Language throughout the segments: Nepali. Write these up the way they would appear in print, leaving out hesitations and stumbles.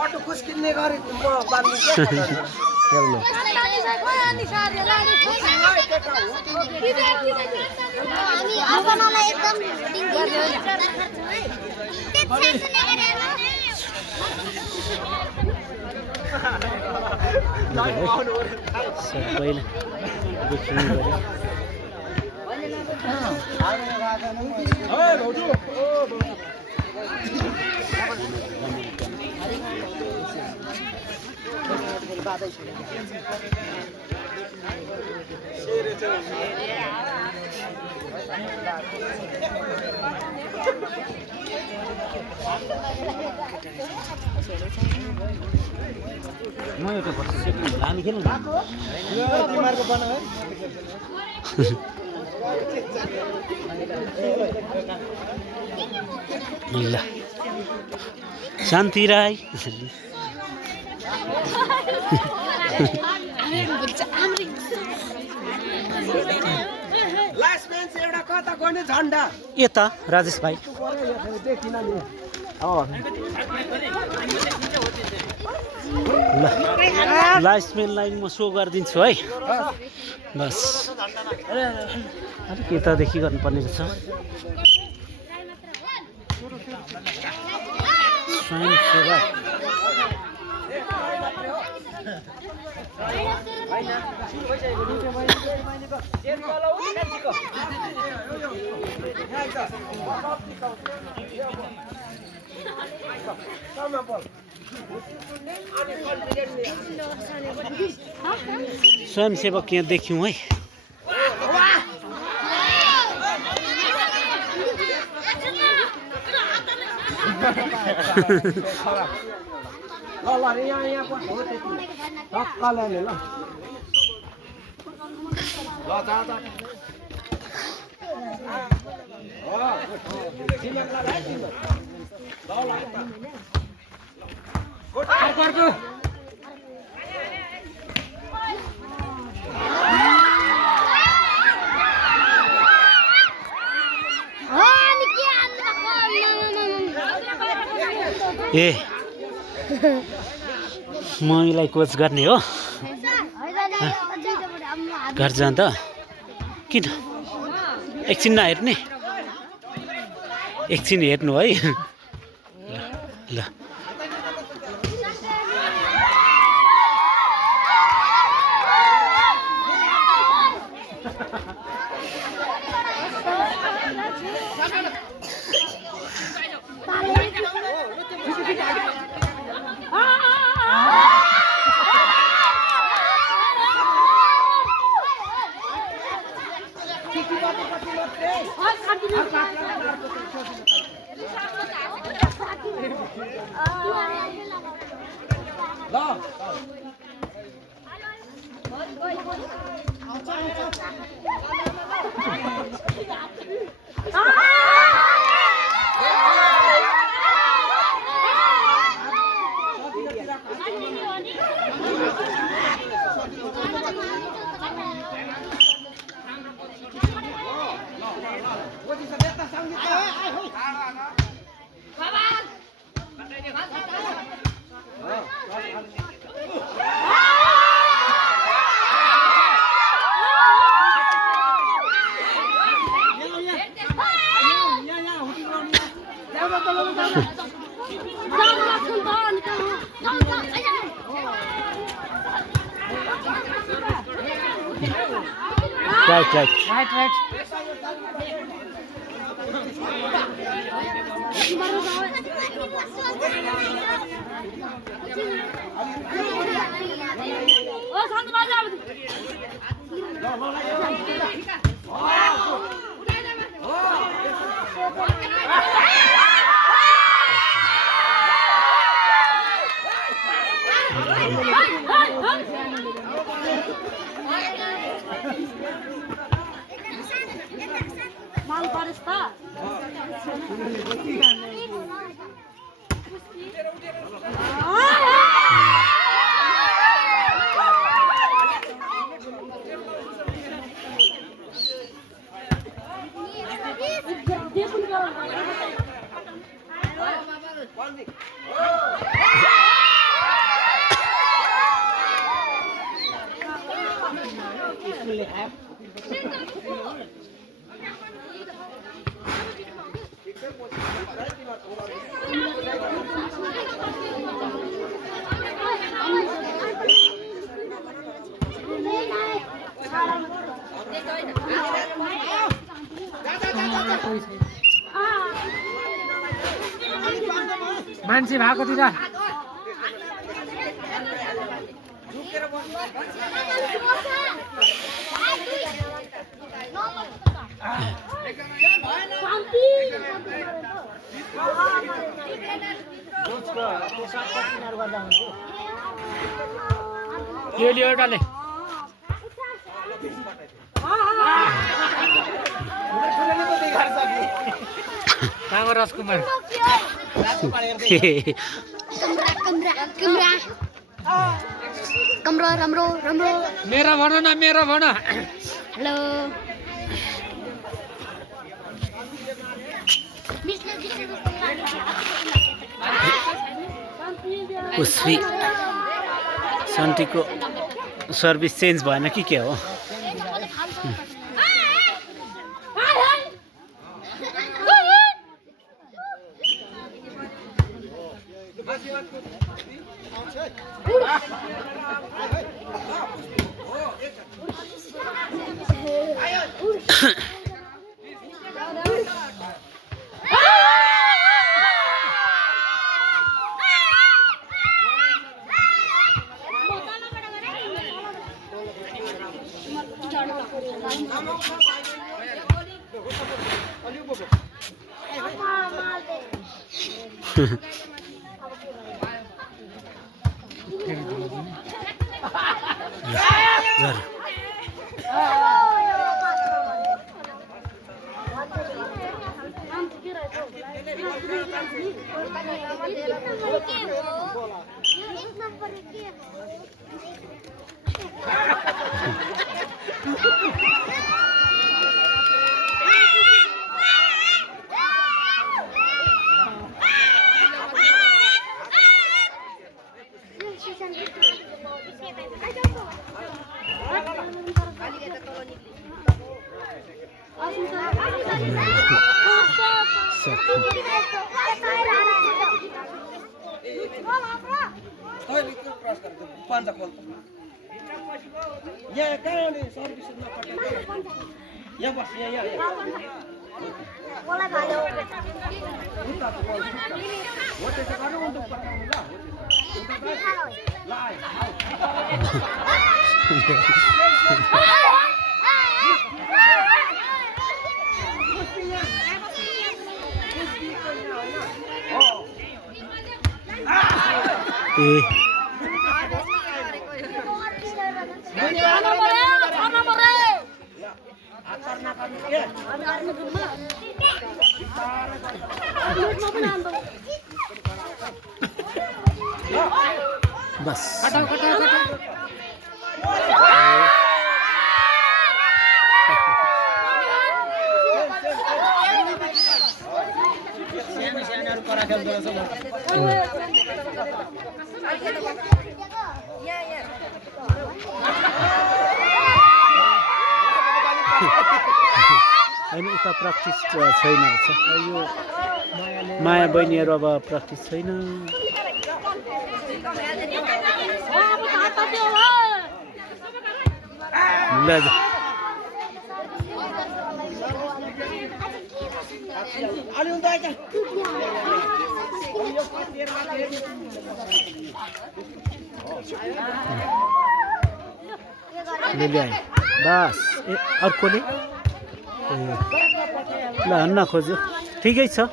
अटो खुस्किने गरे म बाँध्छु सबैले बुकिङ गरे म एउटा बस्छु लामी खेल्नु तिमीहरुको बना है ल शान्ति राई लास्ट बेन्च एउटा कता गर्ने झन्डा यता राजेश भाइ ल लास्ट मेनलाई म सो गरिदिन्छु है बस अलिक यतादेखि गर्नुपर्ने रहेछ स्वयंसेवा स्वयंसेवक यहाँ देख्यौँ है ए म यसलाई कोच गर्ने हो घर जाँदा किन एकछिन नहेर्ने एकछिन हेर्नु है ल Right. स्कुलले खायो मान्छे भएकोतिर त्यो लियो एउटाले कहाँको राजकुमार कमरा राम्रो राम्रो मेरो भन न मेरो भन हेलो उस्वी सन्टीको सर्भिस चेन्ज भएन कि के हो पांचा खोल या काय सर्विस या बस या बोला भालो होते से करू उंटू ला बस होइन उता प्र्याक्टिस छैन यो माया बहिनीहरू अब प्र्याक्टिस छैन बस ए अर्कोले ल हन्न खोज्यो ठिकै छ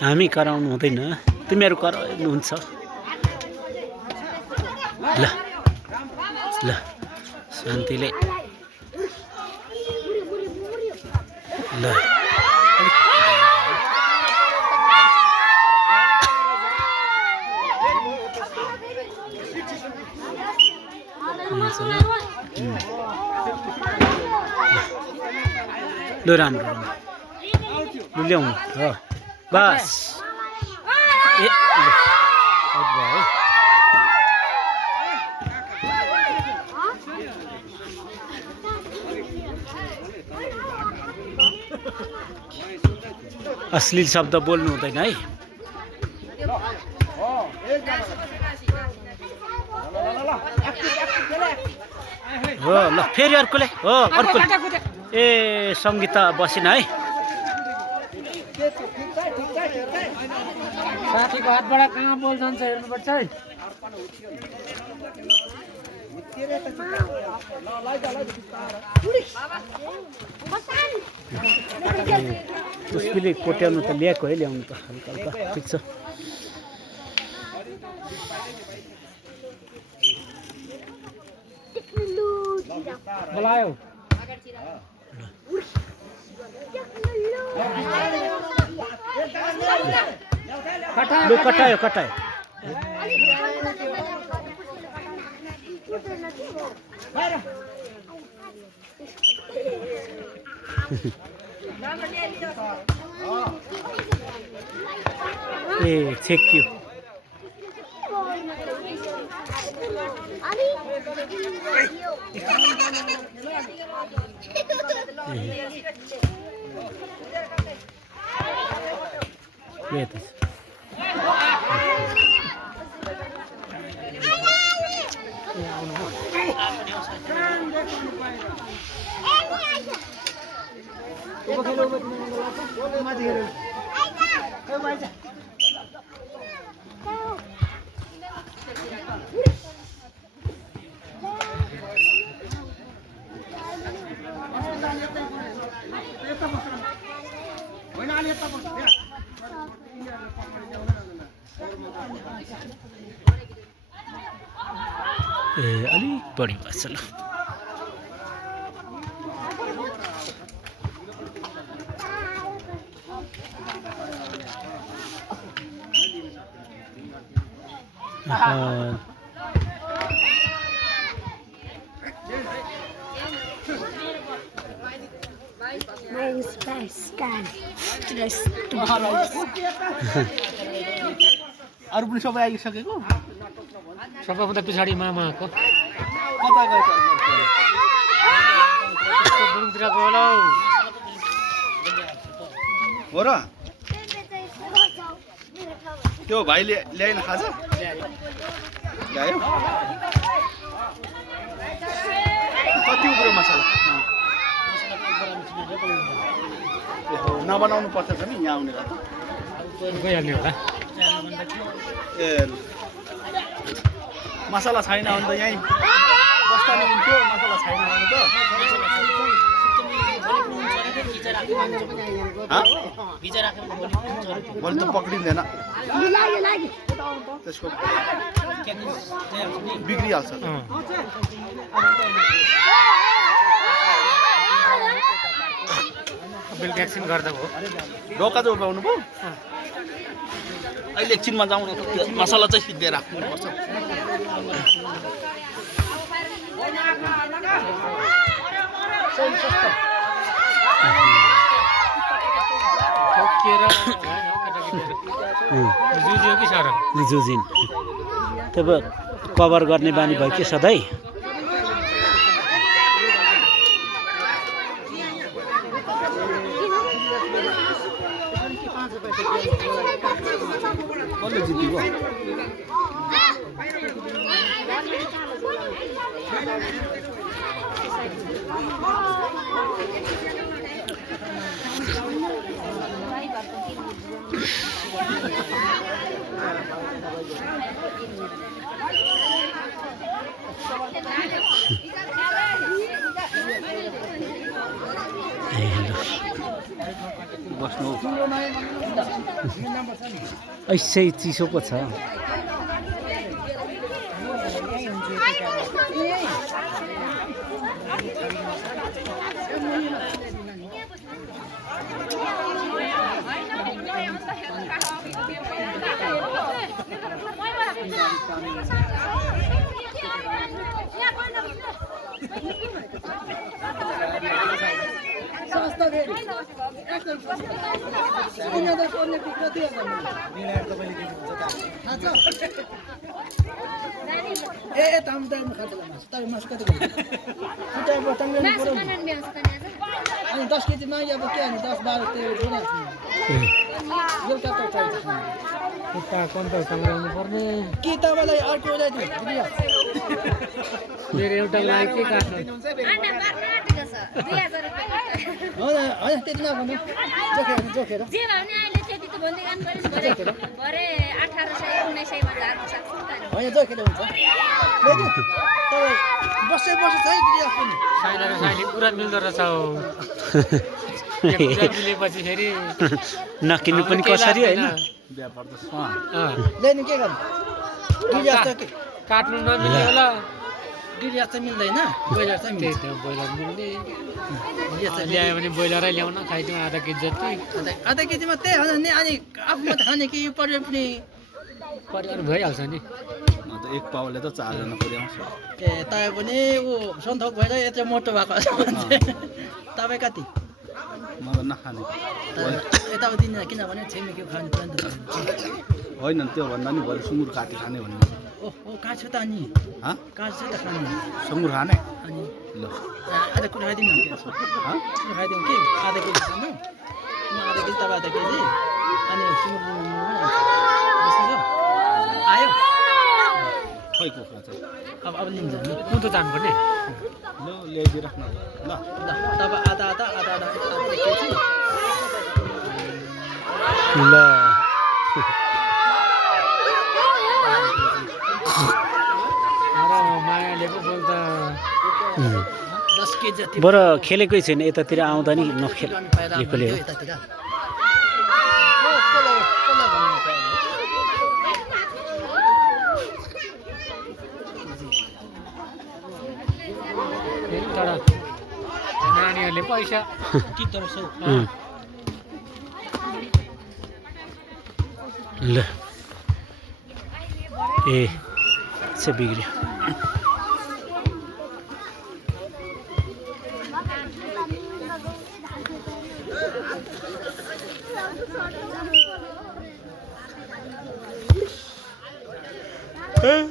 हामी कराउनु हुँदैन तिमीहरू कराउनुहुन्छ ल ल शान्तिले ल ल राम्रो लु ल्याउनु हो बस ए ल आउट भयो है अश्लील शब्द बोल्नु हुँदैन है हो ल फेरि अर्कोले हो अर्को ए सङ्गीता बसिन है साथीको हातबाट कहाँ बोल जान्छ हेर्नुपर्छ है उसले कोट्याउनु त ल्याएको है ल्याउनु त हल्का हल्का ठिक छ बोलायो लु कटायो कटायो ए छेक्यो ए अलिक बढी भएछ ल अरू पनि सबै आइसकेको सबैभन्दा पछाडि मामाको कता गयो हो र त्यो भाइले ल्याइन खाजा ल्यायो कति उब्रो मसला नबनाउनु पर्छ नि यहाँ आउने गइहाल्ने होला ए मसला छैन भने त यहीँ बस्दा नि हुन्थ्यो मसला छैन भने त भोलि त पक्रिँदैन त्यसको बिग्रिहाल्छ भ्याक्सिन गर्दा भयो रोका चाहिँ उभ्याउनु भयो अहिले एकछिनमा जाउँ न त मसला चाहिँ सिद्धे राख्नुपर्छ जुजिन तब कभर गर्ने बानी भयो कि सधैँ कसले जित्यो बस्नु ऐसै चिसो पो छ सस्तो फेरि एकदम सस्तो उनीहरू सोध्ने कुखुरा 2000 मिलाएर तपाईँले दिनुहुन्छ थाहा छ ए ताम ताम खाँदैन मासु तपाईँ मासु कति खुट्टाको टङ्ग्याउनु पर्यो नि अनि 10 केजी नयाँ अब के हाल्नु 10 12 तेल जोडा बेलुका त चाहिन्छ खुट्टा कम्पल टङ्ग्याउनु पर्ने कि तपाईँलाई अर्को ल्याइदिनु मेरो एउटा लाइक के काट्नु होइन त्यति नभन्नु जोखेर जे भयो भने अहिले त्यति त भन्दै काम गरिस् भरे 1800 1900 मा झार्न सक्छ होइन जोखेर हुन्छ ल्याइदिनु तपाईँ बस्छ है गिरिया पनि साइला र साइली पुरा मिल्दो रहेछ हौ पुरा मिलेपछि फेरि नकिन्नु पनि कसरी होइन ल्याइदिनु के गर्नु गिरिया त के काट्नु नमिल्ने होला गिरिया चाहिँ मिल्दैन ब्रोइलर चाहिँ त्यही मिल्छ त ब्रोइलर मिल्ने ल्यायो भने ब्रोइलरै ल्याउन खाइदिउँ आधा केजी जति आधा केजीमा त्यही हो नि अनि आफू मात्रै खाने कि यो परिवार पनि परिवार भइहाल्छ नि एक पाउले त 4 जना पुर्याउँछ ए तपाईँ पनि ऊ सन्थोक भएर यत्रो मोटो भएको छ मान्छे तपाईँ कति म त नखाने यताउति दिन किनभने छिमेकी खाने पनि त होइन त्यो भन्दा नि भोलि सुँगुर काटी खाने भन्नु ओहो काट्छु त अनि काट्छु त खाने सुँगुर खाने अनि ल आधा कुरो खाइदिनु न के खाइदिउँ कि आधा केजी खानु म आधा केजी तपाईँ आधा केजी अनि सुँगुर आयो खै कुखुरा चाहिँ अब लिन्छ नि कुन त जानुपर्ने ल ल्याइदिइ राख्नु ल ल तपाईँ आधा केजी ल मायाले पो बोल्दा 10 केजी जति बरु खेलेकै छैन यतातिर आउँदा नि नखेल लेकोले हो यतातिर तर नानीहरूले पैसा कि तर सौ ल ए से बिग्रियो Huh?